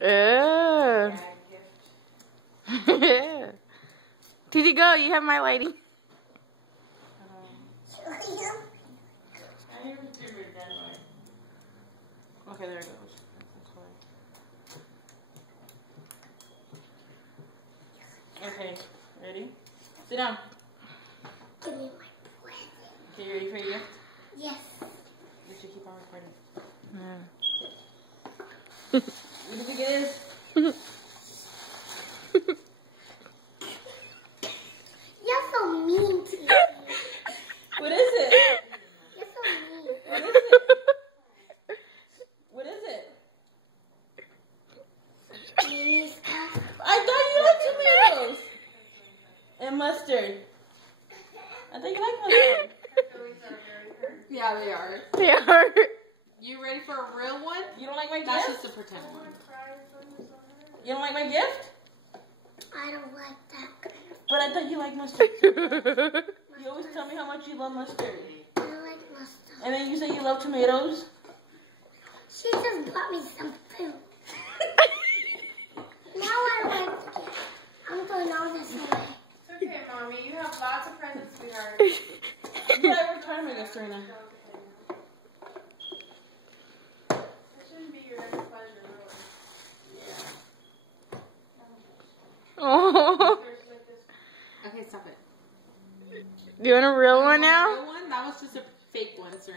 Yeah. TD, go. You have my lighting. Okay, there it goes. Okay, ready? Sit down. Give me my present. Okay, you ready for your gift? Yes. You should keep on recording. Yeah. What do you think it is? You're so mean to me. What is it? You're so mean. What is it? What is it? Please. I thought you liked tomatoes and mustard. I think you like mustard. Yeah, they are. They are. You ready for a real one? You don't like my That's gift? just a pretend one. You don't like my gift? I don't like that. But I thought you liked mustard. You always tell me how much you love mustard. I don't like mustard. And then you say you love tomatoes. She just bought me some food. Now I like the gift. I'm throwing all this away. It's okay, Mommy. You have lots of presents, sweetheart. But I worked hard on my gift, Serena. It shouldn't be your displeasure, really. Oh. Okay, stop it. Do you want a real one A now? real one? That was just a fake one, sir.